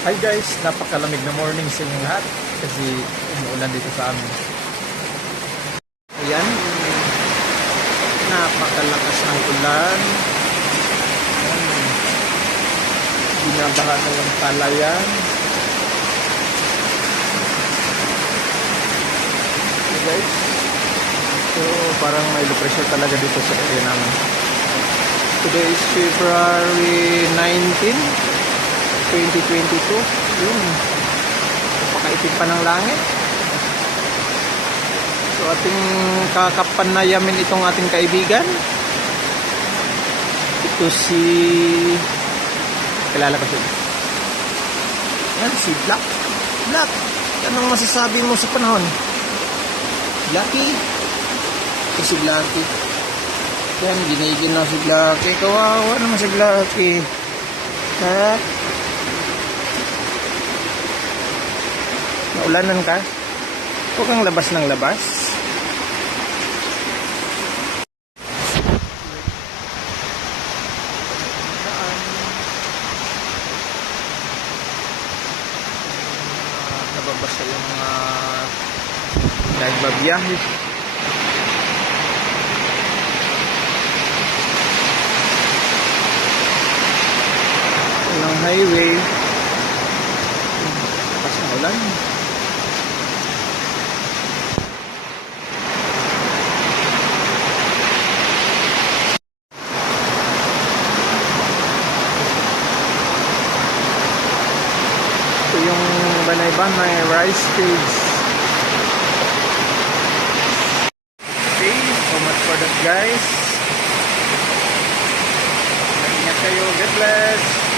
Hi guys, napakalamig na morning sa inyong lahat kasi umuulan dito sa amin. Ayan, napakalakas ng ulan. Ayan, binabaha na yung palayan. Okay guys, so parang may low pressure talaga dito sa area namin. Today is February 19, 2022. Yun, napakaitim pa ng langit. So ating kakapanayamin itong ating kaibigan. Ito si, kilala ko siya. Yan si Black. Black, anong masasabi mo sa panahon? Blacky. Ito si Blacky. Yan, ginigin na si Blacky. Kawawa naman si Blacky. Ha? Naulanan ka? Huwag kang labas ng labas. Nababasa yung mga nagbabiyahe. Ng highway. Lakas ng ulan. Ito yung banay-banay rice fields. Okay, so much for that guys. Ingat kayo, God bless.